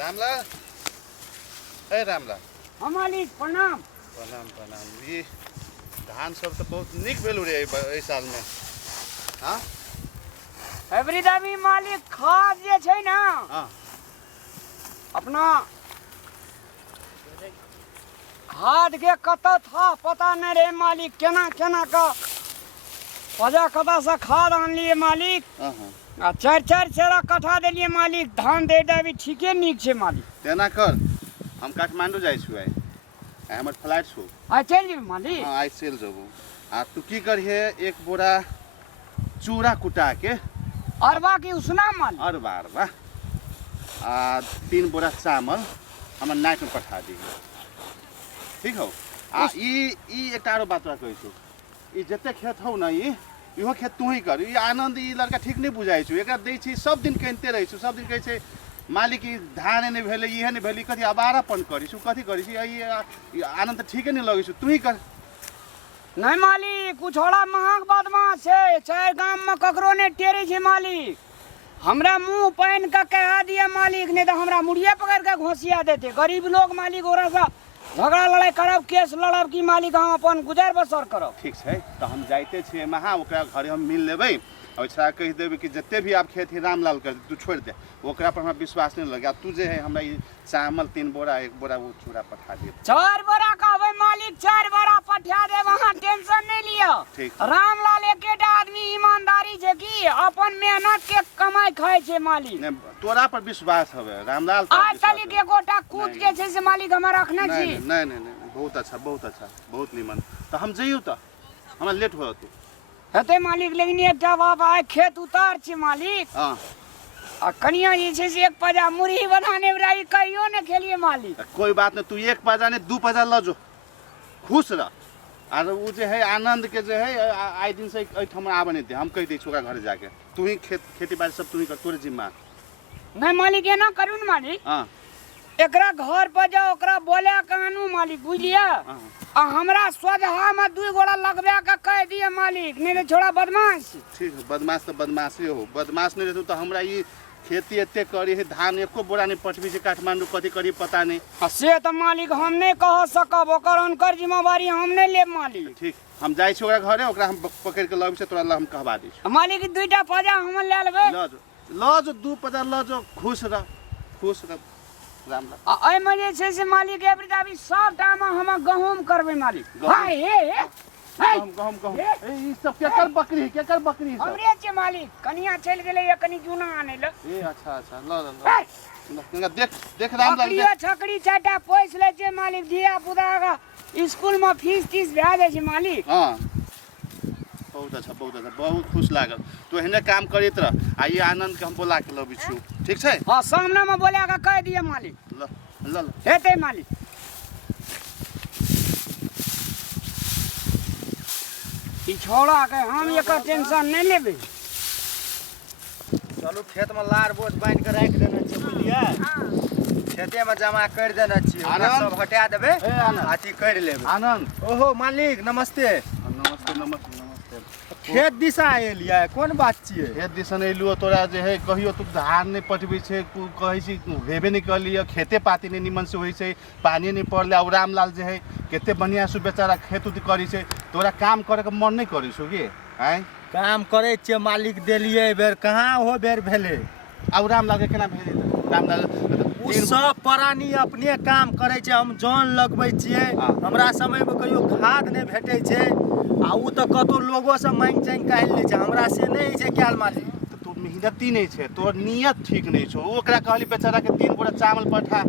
रामलाल ए रामलाल हाँ मालिक प्रणाम। प्रणाम प्रणाम। ये धान सब तो बहुत निक भेलू रे एहि साल में। हाँ एवरी दामी मालिक खाद जे छै ना हाँ अपना खाद के कत था पता नहीं रे मालिक, केना केना का पजा कता से खाद आनलिए मालिक हाँ हाँ आ चार चार चेरा कठा देलिए मालिक। धान दे देबी ठीके निक छै मालिक। तेना कर हम काठमांडू जाइ छु आइ हमर फ्लाइट छु। आ चल जेबी मालिक। हाँ आइ चल जेबू। आ तू की करिहे एक बोरा चूड़ा कुटा के अरबा की उसना मालिक। अरबा अरबा आ 3 बोरा चावल हमर नाइट में पठा दी। ठीक हो। आ ई एक आरो बात कहै छु, ई जते खेत हौ ना इहो खेत तू ही कर। ई आनंद ई लड़का ठीक नहीं बुझाइ छु। एकरा दै छी सब दिन कहिते रहै छु, सब दिन कहै छै मालिक ई धान नहीं भेले इहे नहीं भेले कथी अबारापन करी छु, कथी करी छी। ई आनंद ठीक नहीं लगै छु, तू ही कर। नहीं मालिक कुछ थोड़ा महंग बदमाश है, चाहे गांव में ककरो ने टेरे छे मालिक। हमरा मुंह पहन के कहा दिया मालिक, नहीं तो हमरा मुड़िया पकड़ के घोसिया देते। गरीब लोग मालिक ओरा सा झगड़ा लड़ाई करब, केस लड़ब की मालिक हम अपन गुजर बसर करब। ठीक है तो हम जाते छे महा ओकरा घरे हम मिल लेबै और छा कह देबै कि जते भी आप खेत है रामलाल कर तू छोड़ दे, ओकरा पर हमरा विश्वास नहीं लगे। तू जे है हमरा ई चावल 3 बोरा 1 बोरा वो चूड़ा पठा दे। 4 बोरा कहबै मालिक, 4 बोरा पठा दे, वहां टेंशन नहीं लियो। ठीक। रामलाल एकेटा आदमी ईमानदारी छै कि अपन मेहनत के कमाई खाय छै मालिक। नहीं तोरा पर विश्वास हवे रामलाल। आज तक के गोटा कूद के छै से मालिक हमरा रखने छी। नहीं नहीं नहीं बहुत अच्छा बहुत निमन। तो हम जइयो तो हमरा लेट हो तू हेते मालिक, लेकिन एकटा बाबा आइ खेत उतार छी मालिक। हां आ कनिया जे छै से एक पजा मुरही बनाने वाली कहियो ने खेलिए मालिक। कोई बात नहीं, तू 1 पजा नहीं 2 पजा ल जो, खुश रह। और वो जे है आनंद के जे है आइ दिन से हम आबे नहीं दे, हम कह दै छी ओकरा घर जाके तू ही खेती बाड़ी सब तू ही कर, तोरे जिम्मा। नहीं मालिक एना करू न मालिक, हां एकरा घर पर जाओ ओकरा बोले कानू मालिक बुझलिया। आ हमरा स्वजहा में 2 गोड़ा लगबे के कह दिए मालिक, नहीं तो छोड़ा बदमाश। ठीक है बदमाश तो बदमाशी हो, बदमाश नहीं रहतू तो हमरा ई खेती एते करी है धान एको बोरा नहीं पटबी से काठमांडू कथी करी पता नहीं। से तो मालिक हम नहीं कह सकब, ओकर उनकर जिम्मेवारी हम नहीं लेब मालिक। ठीक हम जाई छी ओकरा घरे, ओकरा हम पकड़ के लब से तोरा ला हम कहबा दी छी। मालिक 2टा पजा हम ले लेबे। ल जो 2 पजा ल जो, खुश रह रामलाल। आ में जे छै से मालिक एवरी सबटा में हम गहूम करबे मालिक। हाय हे गहूम ए ई सब केकर बकरी सब हमरे छै मालिक। कनिया चल गेले ये कनी जूना आने ल। ए अच्छा ल देख रामलाल बकरिया छकड़ी चाटा पोस ले छै मालिक। धिया पुता का स्कूल में फीस भे जाय छै मालिक। हां बहुत अच्छा बहुत खुश लागल। तू एहने काम करैत रह। आ ये आनंद के हम बोला के लबी छु, ठीक छै। हां सामने में बोले का कह दिए मालिक। ल हेते मालिक। ई छोड़ा के हम एकर टेंशन नहीं लेबे। चलू खेत में लार बोझ बांध के राख देने छी बुझलिए। खेते में जमा कर देने छी, सब हटा देबे अथी कर लेबे। आनंद ओहो मालिक नमस्ते। नमस्ते खेत दिशा एलिया कोन बात छिए? खेत दिसन एलुओ तोरा जे है कहियो तू धान नहीं पटबी छै, कहै छी भेबे नहीं करलिए, खेते पाती नहीं निमन से होई छै, पानी नहीं पड़ले। और रामलाल जे है केते बढ़िया से बेचारा खेत उत करी छै, तोरा काम करे के मन नहीं करी छौ गे? हैं काम करे छिए मालिक, देलिए बेर कहाँ हो बेर भेले। और रामलाल के केना भेले? रामलाल उ सब प्राणी अपने काम करे छै, हम जान लगबै छिए। हमरा समय में कहियो खाद नहीं भेटै छै, आ उ तो कतो लोगो से मांग चांग काल ले छै, हमरा से नहीं छै क्याल मालिक। तो तू मेहनती नहीं छै, तोर नियत ठीक नहीं छौ। ओकरा कहली बेचारा के 3 बोरा चावल पठा,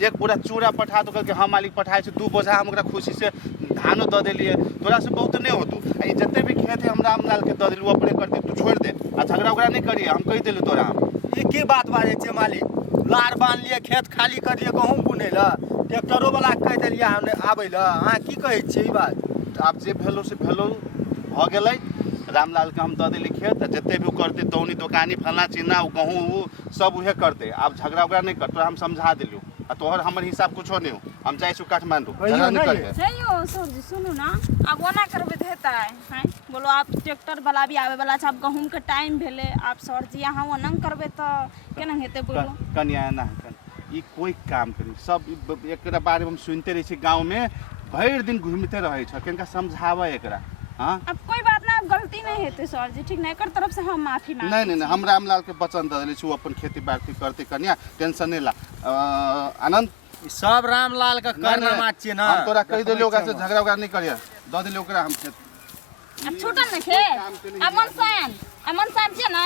1 बोरा चूड़ा पठा, तो कहलके हम मालिक पठाए छै 2 बोझा। हम ओकरा खुशी से धानो द देलिए। तोरा से बहुत नहीं होतू। आ जते भी खेत है हम रामलाल के द देलू, अपने करते तू छोड़ दे। आ झगड़ा उगड़ा नहीं करिए, हम कह देलू तोरा। ये की बात बाजे छै मालिक? लार बांध लिए, खेत खाली कर दिए, गहूम बुने ला, ट्रैक्टरो वाला कह दिलिए हमने आबै ला। अहाँ की कहै छिए ई बात? आब जे भेलो से भेलो भ गेलै। रामलाल के हम द देली खेत, जते भी करते दौनी दुकानी फलना चिन्ना गहूँ सब उहे करते। अब झगड़ा उगड़ा नहीं कर, तोरा हम समझा दिलू। आ तोहर हमर हिसाब कुछो नहीं हो। हम जाई छु काठमांडू, झगड़ा नहीं करते। छैयो सर जी सुनू ना, अब ओना करबे देता है बोलो आप ट्रैक्टर वाला भी आवे वाला छै, अब गहूम के टाइम भेले, आप सर जी अहाँ ओना करबे त केना हेते बोलो? कनिया ना ये कोई काम करी सब एकरा बारे में हम सुनते रही छी गांव में भर दिन घूमते रहे छ केनका समझावा एकरा। हाँ अब कोई बात ना, गलती नहीं हेतु सर जी, ठीक नहीं कर तरफ से हम माफी मांगते नहीं नहीं हम रामलाल के वचन दे छु अपन खेती बाड़ी करते कन्या टेंशन नहीं ला। आनंद सब रामलाल का करना मात छिए ना, हम तोरा कह देलियो ओकरा से झगड़ा उगड़ा नहीं करिया द देलियो ओकरा हम खेत अब छूटल नहीं खे। अमन सान छे ना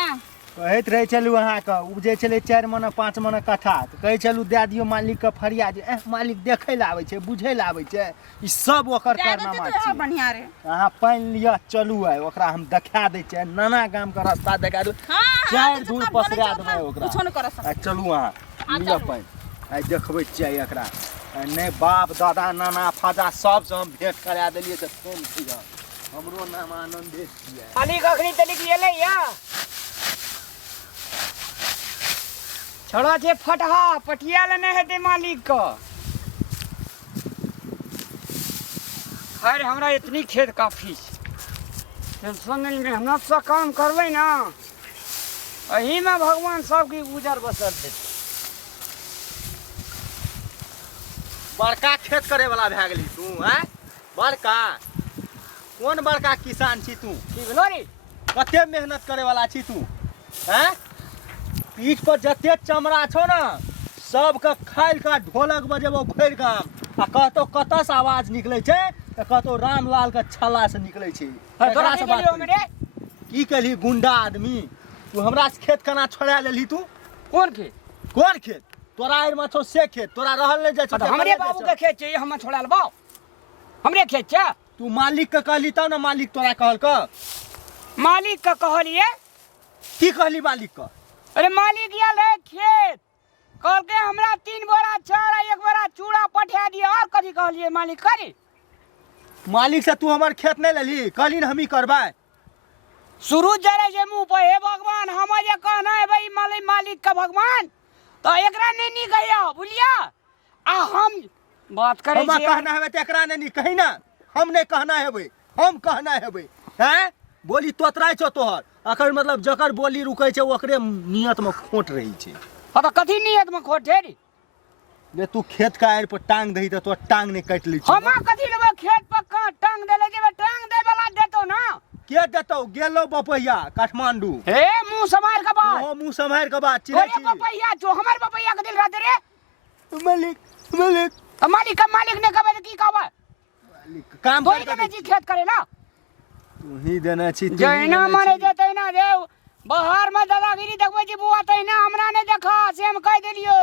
कहत रहे चलू अहाँ का उपजे चले 4 मन 5 मन कथा तो कहे चलू दे दियो मालिक के फरिया जे मालिक देखे ला आवे छे बुझे ला आवे छे ई सब ओकर करना मात तो छिए। बढ़िया रे अहाँ पानी लिया चलू आए ओकरा हम देखा दे छे नाना गाम का रास्ता देखा दू हां 4 धूर पसरा देबै ओकरा कुछ न कर आ चलू अहाँ लिया पानी आ देखबै छिए एकरा ने बाप दादा नाना फाजा सब से हम भेंट करा देलिए त फोन छिए हमरो नाम आनंद छिए। मालिक अखनी तलिक गेले या छोड़ा छे फटहा पटिया लेने हेते मालिक का। खैर हमरा इतनी खेत काफी टेंशन नहीं, मेहनत से काम करबै ना अही में भगवान सबकी गुजर बसर देते। बड़का खेत करे वाला भए गेली तू हैं बड़का कोन बड़का किसान छी तू की भेलो रे कते मेहनत करे वाला छी तू हैं पीठ पर जते चमड़ा छौ ना सबके खाइल का ढोलक बजेबो भरि गाम आ कहतो कतऽ से आवाज निकलै छै त कहतो रामलाल के छल्ला से निकलै छै। तोरा से की बात गेलियो करी। मेरे की कहली गुंडा आदमी तू हमरा से खेत केना छोड़ा लेली तू कौन खेत कोन खेत तोरा आर में छौ से खेत तोरा रहल नहीं जाय छौ हमरे बाबू के खेत चाहिए हम छोड़ा लेबो हमरे खेत छै। तू मालिक के कहली तब ना मालिक तोरा कहल का मालिक का कहलिए की कहली मालिक का अरे मालिक आयल है खेत कहल के हमरा 3 बोरा चारा 1 बोरा चूड़ा पठा दिए और कथी कहलिए मालिक करी मालिक से तू हमर खेत नहीं लेली कहली हम ही करबै शुरू जरे जे मुंह पे हे भगवान हम जे कहना है भाई मालिक का भगवान तो एकरा नहीं नी कहियो बुलिया आ हम बात करे हम कहना है त एकरा नहीं कही ना हम नहीं कहना है हम कहना है हैं बोली तोतराय छौ तोहर अकर मतलब जकर बोली रुकै छै ओकरे नियत में खोट रही छै। अब कथी नियत में खोटे रे ले तू खेत का आड़ पर टांग दही त तोर टांग नहीं काट ली हम कथी लेबो खेत पर का टांग देले जेबे टांग दे वाला देतो ना के देतौ गेलो बपैया काठमांडू हे मुंह समार के बात ओ मुंह संभार के बात चिरै अरे छी पपैया जो हमर पपैया के दिल रहते रे मालिक मालिक ने कहबे की कहबे काम तोही देने जी खेत करे ना तू ही देना छी जैना माने देते ना देव बाहर में दादागिरी देखबे जी बुआ तैना हमरा ने देखा से हम कह देलियो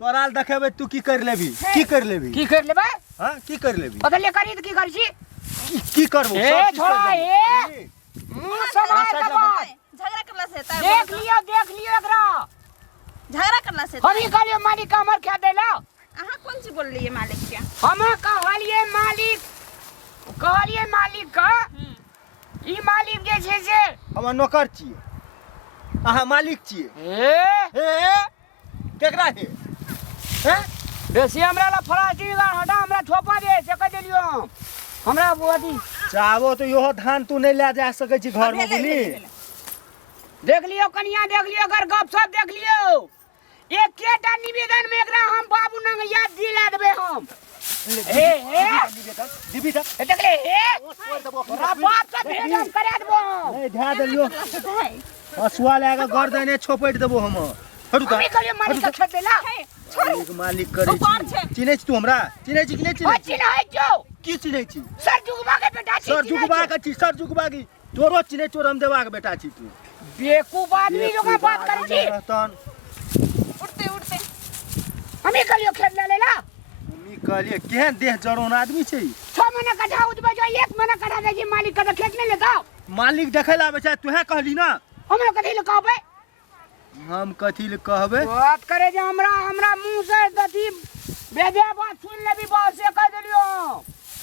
तोरा देखेबे तू की कर लेबी की कर लेबे हां की कर लेबी बदले करी त की कर छी की करबो ए सब चीज छोड़ा कर देबो। ए मुंह समार के बात झगड़ा करला से तय देख लियो एकरा झगड़ा करला से हम ही कहलियो मालिक का हमर क्या देला अहाँ कौन सी बोल रही है मालिक के हम कहलिए मालिक का ई मालिक जे छै से हमर नौकर छिए अहाँ मालिक छिए ए केकरा हे हैं बेसी हमरा ला फराटी हटा हमरा थोपा दे से कह देलियो हमरा बुआदी चाहबो तो इहो धान तू नहीं ले जा सकै छी घर में बोली देख लियो कनिया देख लियो अगर गपशप देख लियो एकेटा निवेदन में एकरा हम बाबू नंग याद दिला देबे हम ए दीदी तक देख ले तोरा बाप से भेद हम करा देबो नहीं ध्यान देलियो हसुआ लगा गर्दने छोपैट देबो हम हटू हम ही कहलियो मालिक का खेत देला मालिक करे छी चिन्है छी तू हमरा चिन्है छी कि नहीं चिन्है छी चिन्है जो की चिन्है छी सर जुगबा के बेटा छी सर जुगबा के छी सर जुगबा की तोरो चिन्है चोरम देवा के बेटा छी तू बेवकूफ आदमी लोग बात करे छी उठते हम ही कहलियो खेत ले लेला मम्मी कहलिए केहन देह जरोन आदमी छै 6 महीना कटा उठबे जो 1 महीना कटा दे जी मालिक का खेत नहीं लेता मालिक देखै ला आबै छै तुहे कहली ना हमरा कथी ले कहबै हम कथी ले कहबै बात करे जे हमरा मुंह से कथी बेजा बात सुन लेबी बात से कह देलियो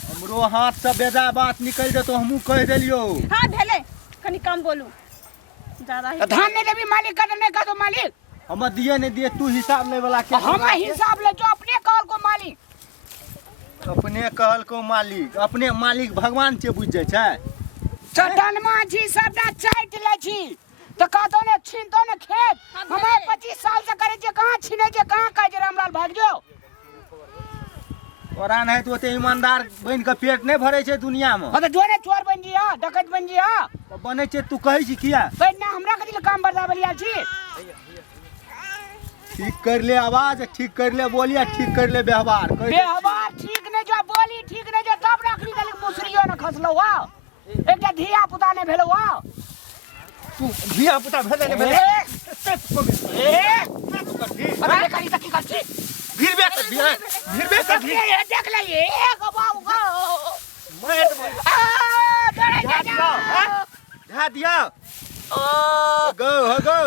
हमरो हाथ से बेजा बात निकल जेतो हमहू कह देलियो हाँ भेले कनी कम बोलू ज्यादा ही धान नहीं देबी मालिक का नहीं कह दो मालिक हम दिए नहीं दिए तू हिसाब ले वाला के हम हिसाब ले जो अपने कहल को मालिक अपने कहल को मालिक अपने मालिक भगवान से बुझ जाय छै चट्टानमा छी सबटा चाटि ले छी तो कहतो ने छीनतो ने खेत हाँ, हमारे भाई। 25 साल से करे जे कहां छीने जे कहां कह जे रामलाल भाग जाओ तोरा नहीं तो ओते ईमानदार बन के पेट नहीं भरे छै दुनिया में। मतलब जोने चोर बन जी हां डकैत बन जी हां तो बने छै तू कहै छी किया? ना हमरा कथि काम बर्दावल आल छी ठीक कर ले आवाज, ठीक कर ले बोलिया, ठीक कर ले व्यवहार। व्यवहार ठीक ने जो बोली ठीक ने जो तब रखली गली मुसरियो न खसलो वा एकटा धिया पुता ने भेलो वा तू धिया पुता भेले ने भेले अरे करी तक की करछी भिरबे कर भिरबे ये देख ले ये गबाऊ गो मार आ डरे जा धा दिया गो हो गो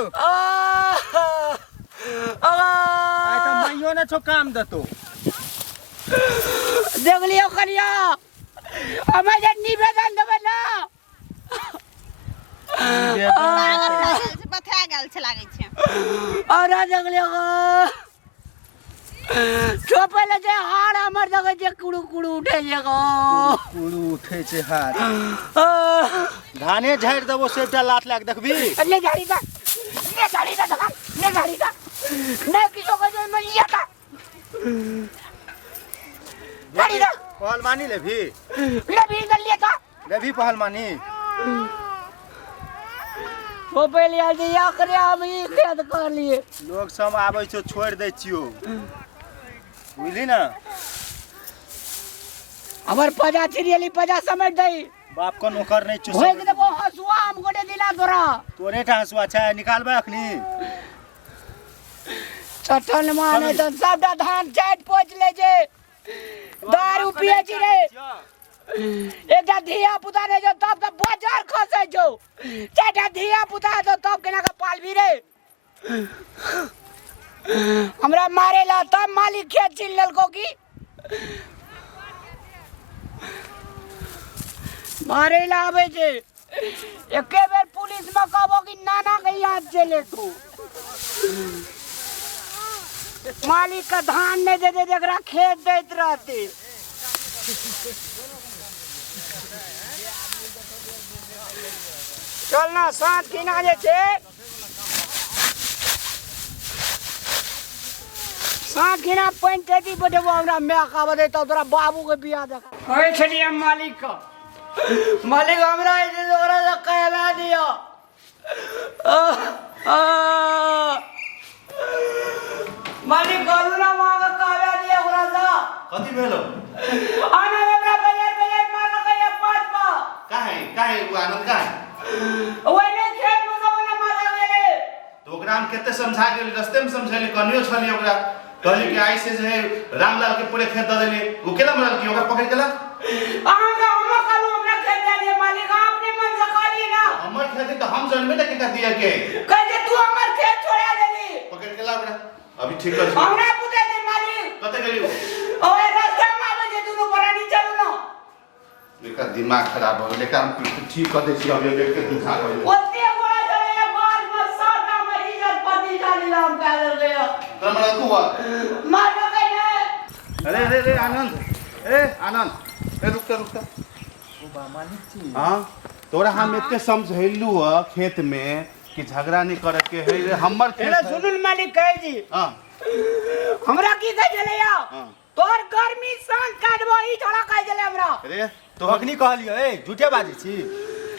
आय तो माइयो ने छो काम दतो देख लियो करिया हमें जे निवेदन देबे ना बथा गेल छै लागै छै और देख लियो चोपले जे हाड़ हमर जगह जे कुड़ू कुड़ू उठे जे गो कुड़ू उठे छै हाथ धाने झाड़ देबो सेटा लात लाग देखबी ले गाड़ी का दबा ले गाड़ी का ने किसो को जो मरिया का गाड़ी का पहलवानी लेभी ले भी कर लिया का लेभी पहलवानी चोपले आज या करे हम ई खेत कर लिए लोग सब आबै छो छोड़ दै छियो बुझली ना हमर पजा चिरियली पजा समेट दई बाप को नौकर नहीं चुस होय के देबो हसुआ हम गोटे दिना तोरा तोरे टा हसुआ छै निकालबे अखनी चट्टन माने तो सबटा धान चाट पोछ ले जे दारू पिए छी रे एकटा धिया पुता ने जो तब तब बाजार खसे जो चाटा धिया पुता तो तब केना के पालबी रे हमरा मारेला तब मालिक खेत छीन लेलको की मारेला आवे जे एके बेर पुलिस में कहबो कि नाना के याद चले तू मालिक का धान नहीं दे जरा खेत देत रहते चल ना साथ किना जे छे साथ किना पंचायती बटबो हमरा मैं का बते तो तोरा बाबू के बियाह देखा होय छली हम मालिक का मालिक हमरा जे तोरा से कहला दियो मालिक गलुना मांग कहला दियो ओकरा सा कथी भेलो आना हमरा बाजार मार लगैया पाँच पा काहे वो आनंद काहे ओने खेत में सबने मार गेले तो ओकरा हम केते समझा गेल रास्ते में समझेली कनियो छली ओकरा कहली कि आई से जे है रामलाल के पूरे खेत द देली वो केला मरल की ओकरा पकड़ केला आहा हम कालू हमरा खेत दे दिए मालिक अपने मन से कहली ना हमर खेत है तो हम जानबे ना के दिया के कहे तू हमर खेत छोड़ा देली पकड़ केला ओकरा अभी ठीक कर हमरा पुते दे मालिक कते गेली वो ओए रास्ता में आवे जे दुनु परानी चलू ना एकर दिमाग खराब हो गेल एकर हम ठीक कर दै छी अभी देख के दिखा कर ओते गोरा चले बाल में साटा में इज्जत पति जानी नाम कह गया तमरा तू आ मार गए अरे आनंद ए रुक ओ बा मालिक जी हां तोरा हम एते समझैलू खेत में कि झगड़ा नहीं करे के है हमर खेत एले सुनुल मालिक कहे जी हां हमरा की कह देले या तोर गर्मी सांस काटबो ई छोड़ा कह देले हमरा अरे तो अखनी कहलियो ए झूठे बाजी छी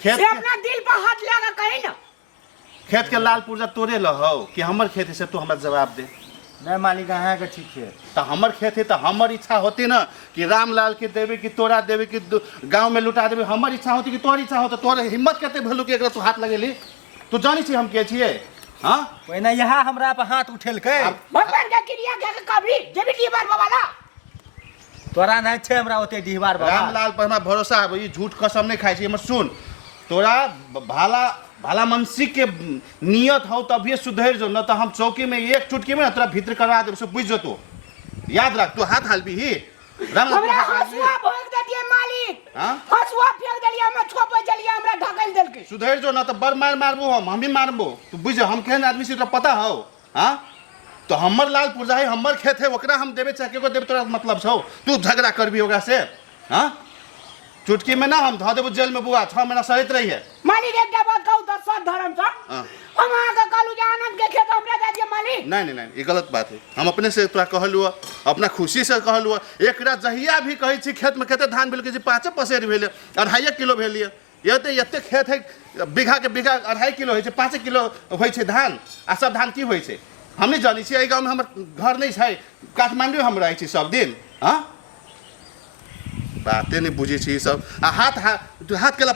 खेत से अपना दिल पर हाथ लगा कही ना खेत के लाल पुर्जा तोरे लहौ कि हमर खेत है से तू हमरा जवाब दे नहीं मालिक अहाँ के ठीक है तो हमर खेत है तो हमर इच्छा होती ना कि रामलाल के देवे कि तोरा देवे कि गांव में लुटा देवे हमर इच्छा होती कि तोर इच्छा होता तोर हिम्मत कते भेलू कि एकरा तू हाथ लगेली तू जानी छी हम के छिए हां पहिने यहाँ हमरा पर हाथ उठेलकै भगवान के क्रिया के कबरी जेबी दीवार बाबा ना तोरा नहीं छे हमरा ओते डिहबार बाबा रामलाल पर हमरा भरोसा है ई झूठ कसम नहीं खाई छी हमर सुन तोरा भाला मनसी के नियत हो तभी सुधर जो न तो हम चौकी में एक चुटकी में तोरा भीतर करवा देब से बुझ जतो याद रख तू हाथ हालबी ही हमरा हसुआ भोग दे दिए मालिक हां हसुआ फेंक देलिए हम छोपे जलिए हमरा ढकल देलके सुधर जो न तो बर मारबो हम भी मारबो तू बुझ हम केहन आदमी से तोरा पता हो हां तो हमर लाल पुर्जा है हमर खेत है ओकरा हम देबे चाहे केको देबे तोरा मतलब छौ तू झगड़ा करबी ओकरा से हां चुटकी में ना हम ध देबो जेल में बुआ 6 महीना सहित रही है मालिक एकटा बात कहू 10 धर्म से हाँ। हम अहाँ के कहलू जे आनंद के खेत हमरा दे दिए मालिक। नहीं नहीं नहीं, ये गलत बात है। हम अपने से तोरा कहलू, अपना खुशी से कहलू। एकरा जहिया भी कहै छी खेत में कते धान भेल के 5 पसेर भेल, 2.5 किलो भेल। एते खेत है, बीघा के बीघा 2.5 किलो होइ छै, 5 किलो होइ छै धान। आ सब धान की होइ छै हम नहीं जानी छी। एहि गाँव में हमर घर नहीं छै, काठमांडू हम रहै छी सब दिन। हाँ, बाते नहीं बुझे छी सब। आ हाथ केला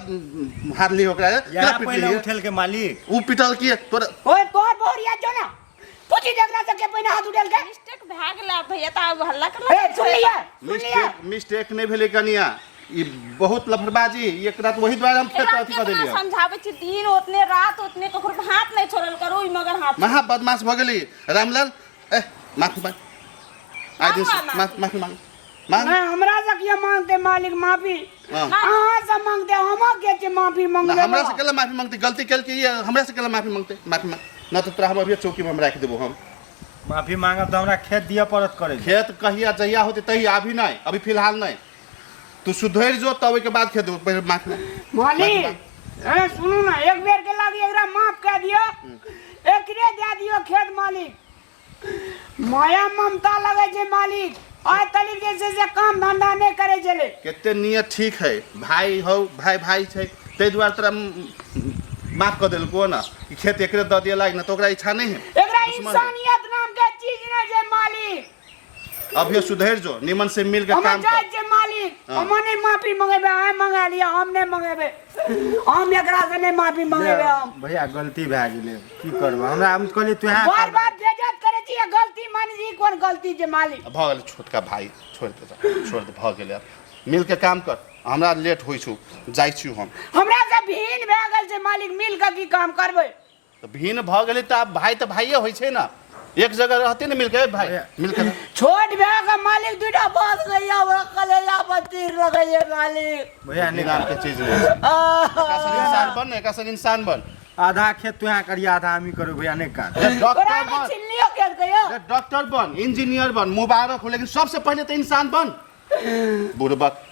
हाथ ली ओकरा केला यहाँ पीट पहले ली उठेल के मालिक ऊ पिटल की तोरा। ओए तोर बोरिया जो ना पूछी देखना से के पहिने हाथ उठेल के। मिस्टेक भए गेला भैया त अब हल्ला कर ए सुनिए मिस्टेक नहीं भेले कनिया, ई बहुत लफड़बाजी। एकरा तो वही द्वारा हम खेत अथी कर देलिए। समझावे छी दिन ओतने रात ओतने ककरो हाथ नहीं छोड़ल करो ई मगर हाथ महा बदमाश भ गेली। रामलाल ए माफी मांग, आज दिन मांग। माफी मांग मांग। नहीं हमरा से किया मांगते मालिक माफी। हाँ। अहाँ से मांगते हम के जे माफी ना मांगले। हमरा से केला माफी मांगते, गलती केल के ये हमरा से केला माफी मांगते। माफी मांग ना तो तोरा हम अभी चौकी में हम राख देबो। हम माफी मांगब तो हमरा खेत दिया पड़त करे। खेत कहिया जहिया होते तहिया, अभी नहीं, अभी फिलहाल नहीं। तू सुधर जो तब के बाद खेत देबो। पहले माफी मालिक ए सुनू ना, एक बेर के लागी एकरा माफ कर दियो, एकरे दे दियो खेत मालिक। माया ममता लगे छे मालिक, आय तली जैसे से काम धंधा नहीं करे चले। केते नियत ठीक है, भाई हो भाई छै, ते द्वारा तोरा माफ कर देलको ना कि खेत एकरे द दिया लाग ना, तो ओकरा इच्छा नहीं है। एकरा इंसानियत नाम के चीज नहीं छे मालिक। अभी सुधर जो, निमन से मिल के हम काम जाय कर। छे मालिक, हाँ। हम नहीं माफी मांगेबे, आय मांगा लिया, हम नहीं मांगेबे। हम एकरा से नहीं माफी मांगेबे। हम भैया गलती भए गेलै, की करब हमरा। हम कहली तू यहाँ बार बार बेइज्जत करे छी, ये गलती मानी जी कौन गलती छे मालिक। भ गेल छोटका भाई, छोड़ दे भ गेल। मिल के काम कर, हमरा लेट होई छु, जाय छी हम। हमरा से भीन भए गेल छे मालिक, मिल के की काम करबे। तो भिन्न भ गेलै त अब भाई तो भाइये होई छै ना, एक जगह रहते ना मिल के भाई मिल के। छोट भए के मालिक दूटा बात गैया हमरा कलेजा पर तीर लगैए मालिक। भैया नाम के चीज नहीं है। कैसन इंसान बन, कैसन इंसान बन। आधा खेत तू यहाँ करिए, आधा हम ही करू। भैया नहीं काट। डॉक्टर ओरा बन, चिल्लियो खेल गयो। डॉक्टर बन, इंजीनियर बन, मुबारक हो, लेकिन सबसे पहले तो इंसान बन। बुड़बक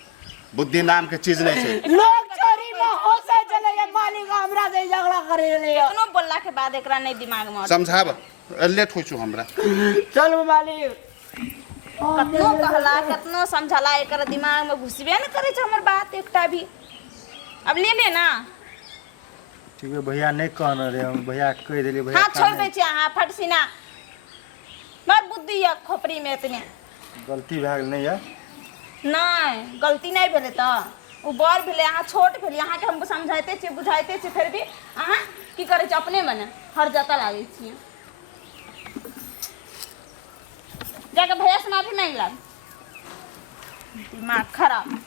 बुद्धि नाम के चीज नहीं है। लोग चोरी में होसे चले गए मालिक, हमरा से झगड़ा करे ले। कोनो बोलला के बाद एकरा नहीं दिमाग में समझाब, लेट हो छु हमरा। चलो मालिक, कतनो कहला कतनो समझला एकर दिमाग में घुसबे न करे छ हमर बात एकटा भी। अब ले ना ठीक है भैया, नहीं कहना रे हम। भैया कह दिली भैया हाथ छोड़ दे छी अहाँ फट सीना। मर बुद्धि या खोपड़ी में इतने गलती भए गेल नहीं है। नहीं गलती नहीं भेले त उ बड़ भेले, अहाँ छोट भेली। अहाँ के हम समझाइते छी बुझाइते छी, फिर भी अहाँ की करे छी अपने मने हर जता लागे छी। जाके भैया से माफी मांग ला, दिमाग खराब।